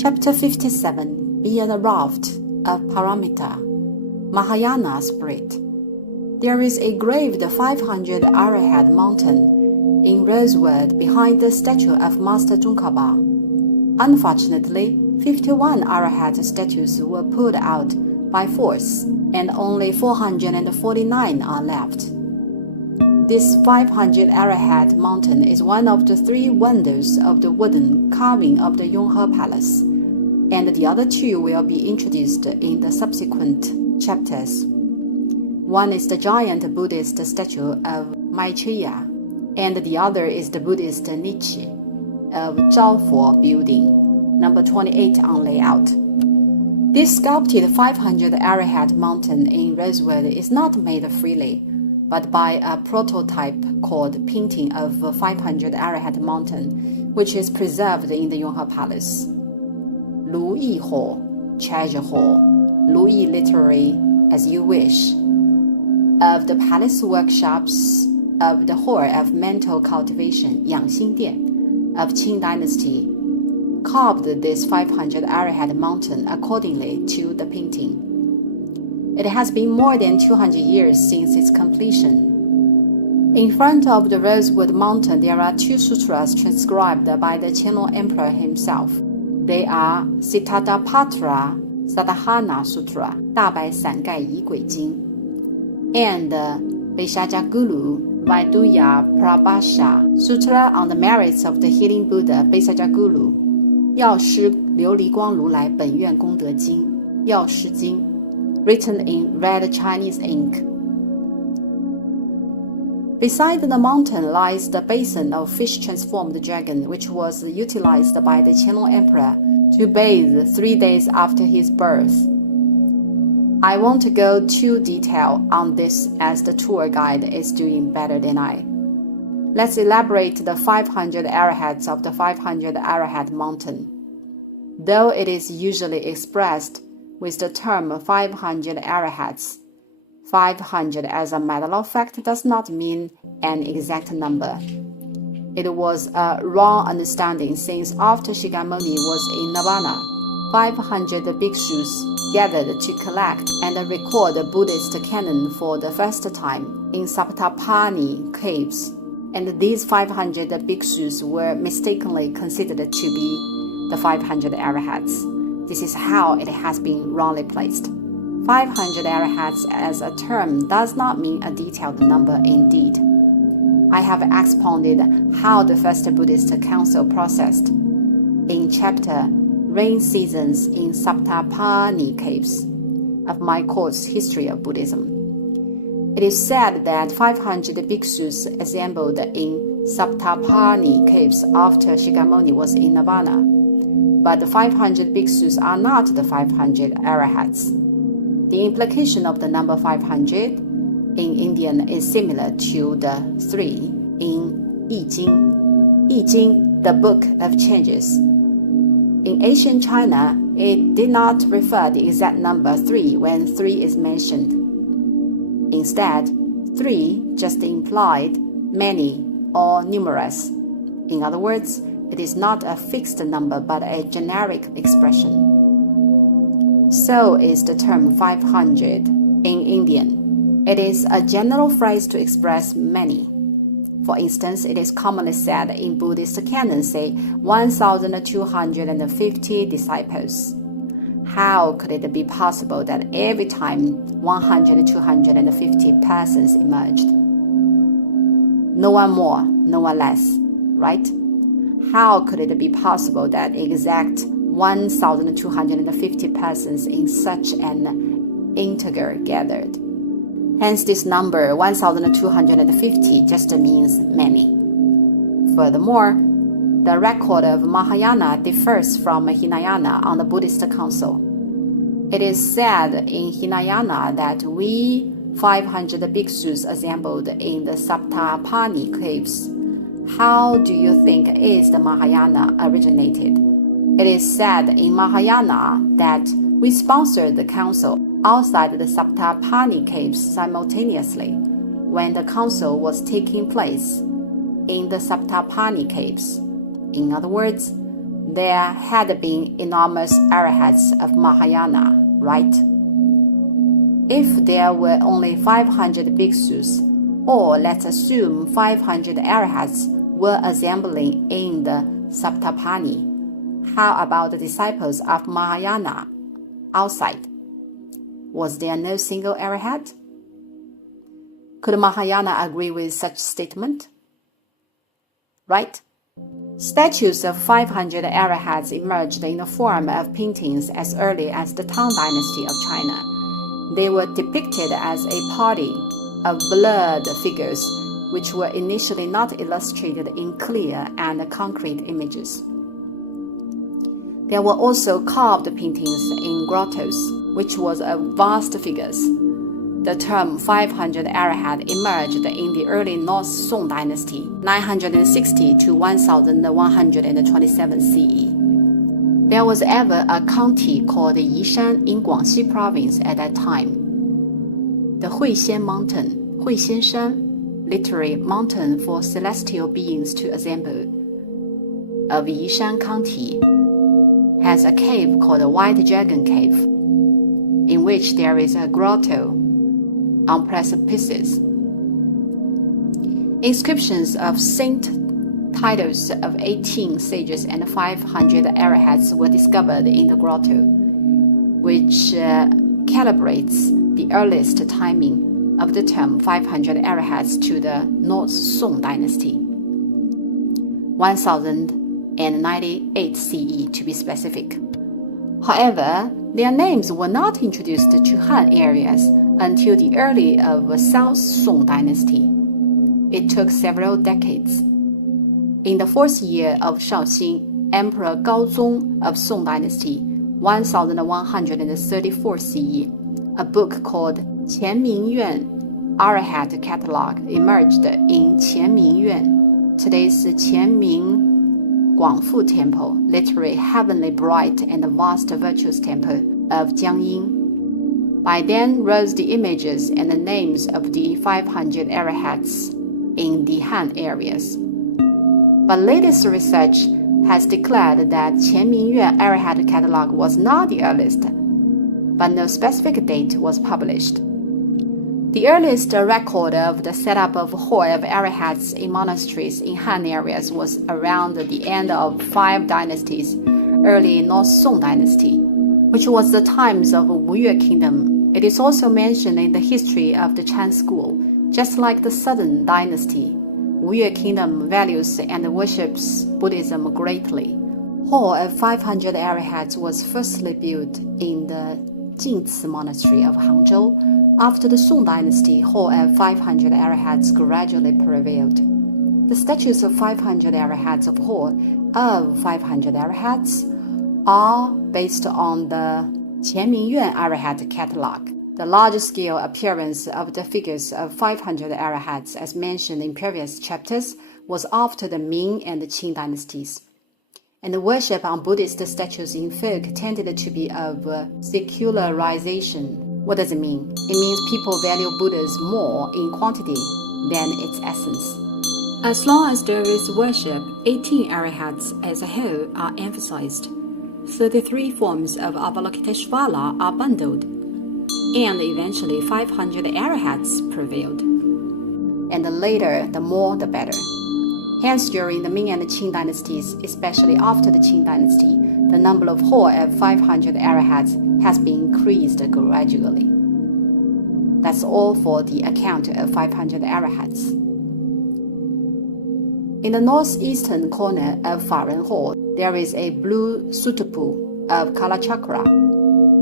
Chapter 57 Beyond the Raft of Paramita, Mahayana Spirit. There is a graved 500 arrowhead mountain in rosewood behind the statue of Master Tsongkhapa. Unfortunately, 51 arrowhead statues were pulled out by force, and only 449 are left. This 500 arrowhead mountain is one of the 3 wonders of the wooden carving of the Yonghe Palace, and the other 2 will be introduced in the subsequent chapters. One is the giant Buddhist statue of Maitreya, and the other is the Buddhist niche of Zhaofo building, number 28 on layout. This sculpted 500 arrowhead mountain in rosewood is not made freely, but by a prototype called Painting of 500 Arrowhead Mountain, which is preserved in the Yonghe Palace. Lu Yi Hall, Treasure Hall, Lu Yi literally as you wish, of the palace workshops of the Hall of Mental Cultivation, Yangxing Dian, of Qing Dynasty, carved this 500 Arrowhead Mountain accordingly to the painting. It has been more than 200 years since its completion. In front of the Rosewood Mountain, there are 2 sutras transcribed by the Qianlong Emperor himself. They are Siddhartha Sadhana Sutra, 大白伞盖仪轨经, and Besajaguru Vaidya Prabhasha Sutra on the merits of the healing Buddha Besajaguru, 药师琉璃光如来本愿功德经, 药师经, written in red Chinese ink. Beside the mountain lies the basin of fish-transformed dragon, which was utilized by the Qianlong Emperor to bathe 3 days after his birth. I won't go too detailed on this as the tour guide is doing better than I. Let's elaborate the 500 arrowheads of the 500 Arrowhead Mountain. Though it is usually expressed with the term 500 arrowheads, 500 as a matter of fact does not mean an exact number. It was a wrong understanding since after Shakyamuni was in Nirvana, 500 bhikshus gathered to collect and record the Buddhist canon for the first time in Saptapani caves, and these 500 bhikshus were mistakenly considered to be the 500 arrowheads. This is how it has been wrongly placed. 500 arrowheads as a term does not mean a detailed number indeed. I have expounded how the first Buddhist council processed in chapter Rain Seasons in Saptapani Caves of my course History of Buddhism. It is said that 500 bhikshus assembled in Saptapani Caves after Shakyamuni was in Nirvana. But the 500 bhikshus are not the 500 arrowheads. The implication of the number 500 in Indian is similar to the 3 in Yi Jing, the Book of Changes. In ancient China, it did not refer the exact number 3 when 3 is mentioned. Instead, 3 just implied many or numerous. In other words, it is not a fixed number but a generic expression. So is the term 500 in Indian. It is a general phrase to express many. For instance, it is commonly said in Buddhist canon, say 1,250 disciples. How could it be possible that every time 250 persons emerged? No one more, no one less, right? How could it be possible that exact 1,250 persons in such an integer gathered? Hence this number 1,250 just means many. Furthermore, the record of Mahayana differs from Hinayana on the Buddhist council. It is said in Hinayana that we 500 bhikshus assembled in the Saptapani caves. How do you think is the Mahayana originated? It is said in Mahayana that we sponsored the council outside the Saptapani caves simultaneously when the council was taking place in the Saptapani caves. In other words, there had been enormous arahats of Mahayana, right? If there were only 500 bhiksus, or let's assume 500 arahats were assembling in the Saptapani, how about the disciples of Mahayana outside? Was there no single arahat? Could Mahayana agree with such statement? Right? Statues of 500 arahats emerged in the form of paintings as early as the Tang Dynasty of China. They were depicted as a party of blurred figures, which were initially not illustrated in clear and concrete images. There were also carved paintings in grottos, which was of vast figures. The term 500 arahat emerged in the early North Song Dynasty, 960 to 1127 CE. There was ever a county called Yishan in Guangxi province at that time. The Huixian Mountain, Huixian Shan, literally mountain for celestial beings to assemble, of Yishan County, has a cave called the White Dragon Cave, in which there is a grotto on precipices. Inscriptions of saint titles of 18 sages and 500 arahats were discovered in the grotto, which calibrates the earliest timing of the term 500 arahats to the North Song Dynasty, 1098 CE to be specific. However, their names were not introduced to Han areas until the early of South Song Dynasty. It took several decades. In the fourth year of Shaoxing, Emperor Gaozong of Song Dynasty, 1134 CE, a book called Qianmingyuan Arahat Catalog emerged in Qianmingyuan, today's Qianming Guangfu Temple, literally heavenly bright and vast virtuous temple of Jiangying. By then rose the images and the names of the 500 arahats in the Han areas. But latest research has declared that Qianmingyuan Arahat Catalog was not the earliest, but no specific date was published. The earliest record of the setup of hall of arahats in monasteries in Han areas was around the end of 5 dynasties, early North Song Dynasty, which was the times of Wuyue Kingdom. It is also mentioned in the history of the Chan school, just like the Southern Dynasty. Wuyue Kingdom values and worships Buddhism greatly. Hall of 500 arahats was firstly built in the Jingci Monastery of Hangzhou. After the Song Dynasty, hall of 500 arahats gradually prevailed. The statues of 500 arahats of hall of 500 arahats are based on the Qianmingyuan Arahat Catalog. The large-scale appearance of the figures of 500 arahats, as mentioned in previous chapters, was after the Ming and the Qing dynasties. And the worship on Buddhist statues in folk tended to be of secularization. What does it mean? It means people value Buddhas more in quantity than its essence. As long as there is worship, 18 arahats as a whole are emphasized. 33 forms of Avalokiteshvara are bundled, and eventually 500 arahats prevailed. And the later, the more the better. Hence, during the Ming and the Qing dynasties, especially after the Qing dynasty, the number of hall of 500 arahats has been increased gradually. That's all for the account of 500 arahats. In the northeastern corner of Faren Hall, there is a blue sutupu of Kalachakra,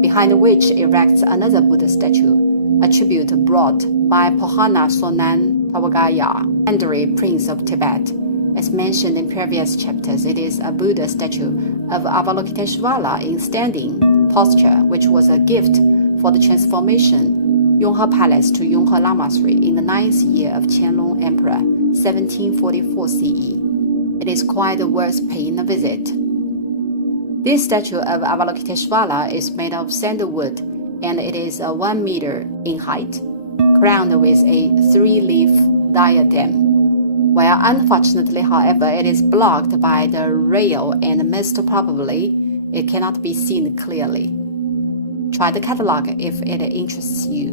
behind which erects another Buddha statue, a tribute brought by Pohana Sonan Tawagaya, legendary prince of Tibet. As mentioned in previous chapters, it is a Buddha statue of Avalokiteshvara in standing posture, which was a gift for the transformation Yonghe Palace to Yonghe Lamasery in the 9th year of Qianlong Emperor, 1744 CE. It is quite worth paying a visit. This statue of Avalokiteshvara is made of sandalwood, and it is 1 meter in height, crowned with a 3-leaf diadem. Well, unfortunately, however, it is blocked by the rail and most probably it cannot be seen clearly. Try the catalog if it interests you.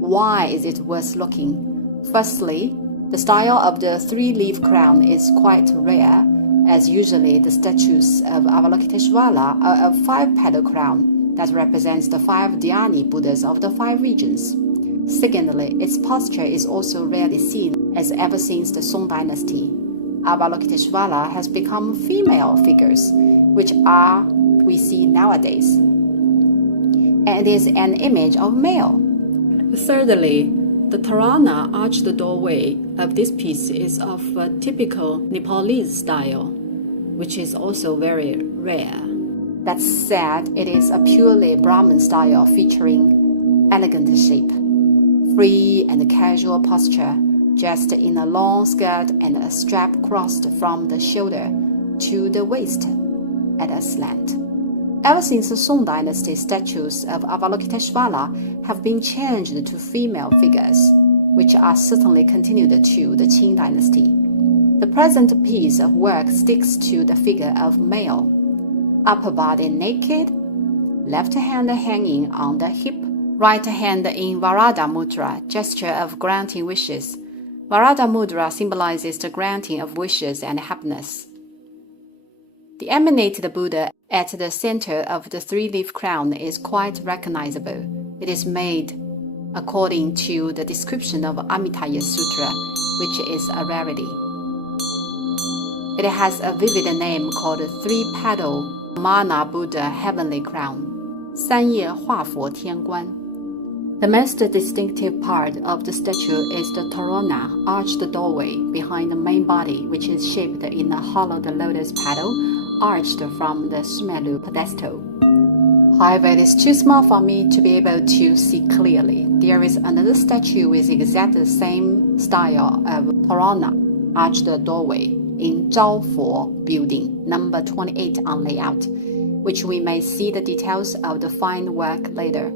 Why is it worth looking? Firstly, the style of the three-leaf crown is quite rare, as usually the statues of Avalokiteshvara are a five-petal crown that represents the five dhyani Buddhas of the five regions. Secondly, its posture is also rarely seen, as ever since the Song dynasty. Avalokiteshvara has become female figures, which are we see nowadays. And it is an image of male. Thirdly, the Tarana arched doorway of this piece is of a typical Nepalese style, which is also very rare. That said, it is a purely Brahmin style featuring elegant shape, free and casual posture, dressed in a long skirt and a strap crossed from the shoulder to the waist at a slant. Ever since the Song dynasty, statues of Avalokiteshvara have been changed to female figures, which are certainly continued to the Qing dynasty. The present piece of work sticks to the figure of male, upper body naked, left hand hanging on the hip, right hand in Varada Mudra, gesture of granting wishes. Varada Mudra symbolizes the granting of wishes and happiness. The emanated Buddha at the center of the three-leaf crown is quite recognizable. It is made according to the description of Amitabha Sutra, which is a rarity. It has a vivid name called three-petal Mana Buddha Heavenly Crown, 三叶化佛天冠. The most distinctive part of the statue is the Torana arched doorway behind the main body, which is shaped in a hollowed lotus petal arched from the Sumelu pedestal. However, it is too small for me to be able to see clearly. There is another statue with exactly the same style of Torana arched doorway in Zhaofo building, number 28 on layout, which we may see the details of the fine work later.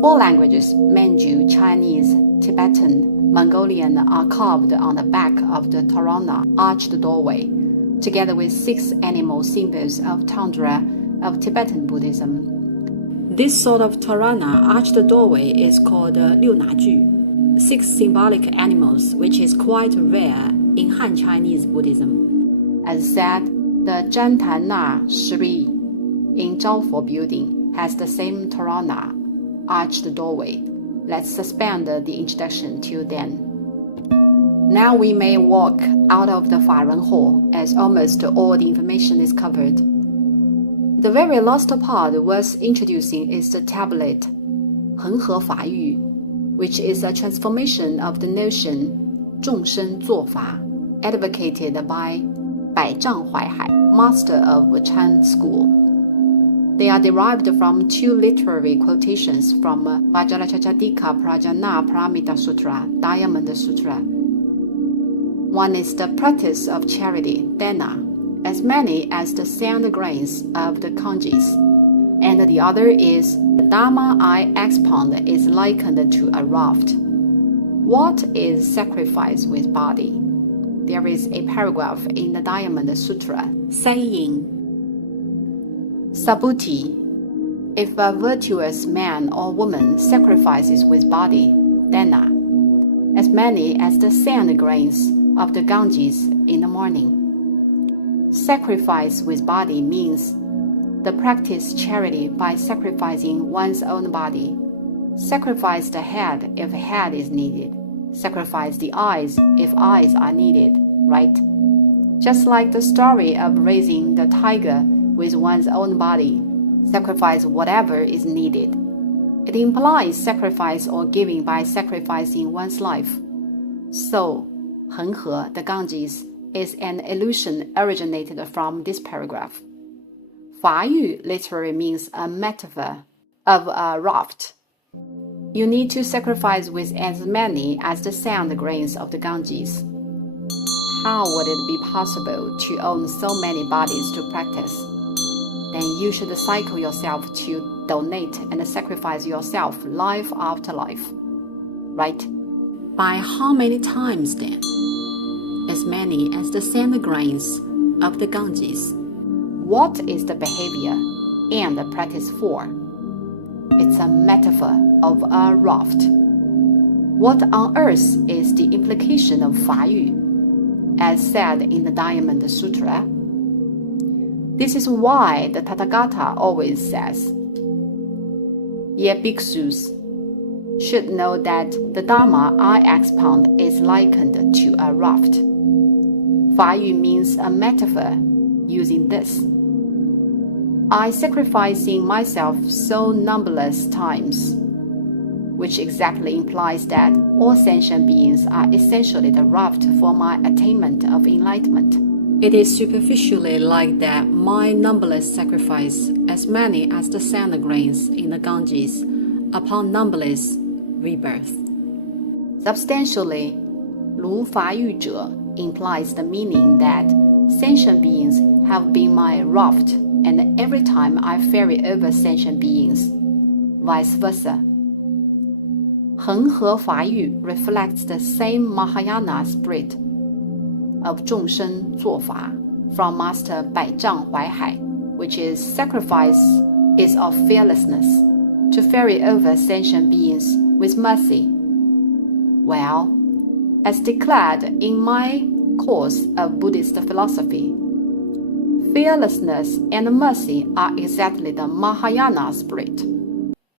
4 languages, Manchu, Chinese, Tibetan, Mongolian, are carved on the back of the Torana arched doorway, together with 6 animal symbols of Tundra of Tibetan Buddhism. This sort of Torana arched doorway is called Liu Na Ju, 6 symbolic animals, which is quite rare in Han Chinese Buddhism. As said, the Zhantan Na Shri in Zhaofo building has the same Torana arched doorway. Let's suspend the introduction till then. Now we may walk out of the Faren Hall, as almost all the information is covered. The very last part worth introducing is the tablet 恒河法语, which is a transformation of the notion 众生作法, advocated by 百丈怀海, master of Chan school. They are derived from 2 literary quotations from Vajrachakradika Prajna Paramita Sutra, Diamond Sutra. One is the practice of charity, dana, as many as the sand grains of the kanjis, and the other is the Dharma I expound is likened to a raft. What is sacrifice with body? There is a paragraph in the Diamond Sutra saying, Sabhuti, if a virtuous man or woman sacrifices with body, dana, as many as the sand grains of the Ganges in the morning. Sacrifice with body means the practice charity by sacrificing one's own body. Sacrifice the head if head is needed. Sacrifice the eyes if eyes are needed, right? Just like the story of raising the tiger with one's own body, sacrifice whatever is needed. It implies sacrifice or giving by sacrificing one's life. So, 恒河, the Ganges, is an illusion originated from this paragraph. 法语 literally means a metaphor of a raft. You need to sacrifice with as many as the sand grains of the Ganges. How would it be possible to own so many bodies to practice? Then you should cycle yourself to donate and sacrifice yourself life after life. Right? By how many times then? as many as the sand grains of the Ganges. What is the behavior and the practice for? It's a metaphor of a raft. What on earth is the implication of Fayu, as said in the Diamond Sutra? This is why the Tathagata always says, Ye bhikshus should know that the Dharma I expound is likened to a raft. Fayu means a metaphor using this. I sacrificing myself so numberless times, which exactly implies that all sentient beings are essentially the raft for my attainment of enlightenment. It is superficially like that my numberless sacrifice, as many as the sand grains in the Ganges, upon numberless rebirth. Substantially, 如法语者 implies the meaning that sentient beings have been my raft, and every time I ferry over sentient beings, vice versa. 恒河法语 reflects the same Mahayana spirit of 众生作法 from Master 百丈怀海, which is sacrifice is of fearlessness, to ferry over sentient beings with mercy. Well, as declared in my course of Buddhist philosophy, fearlessness and mercy are exactly the Mahayana spirit.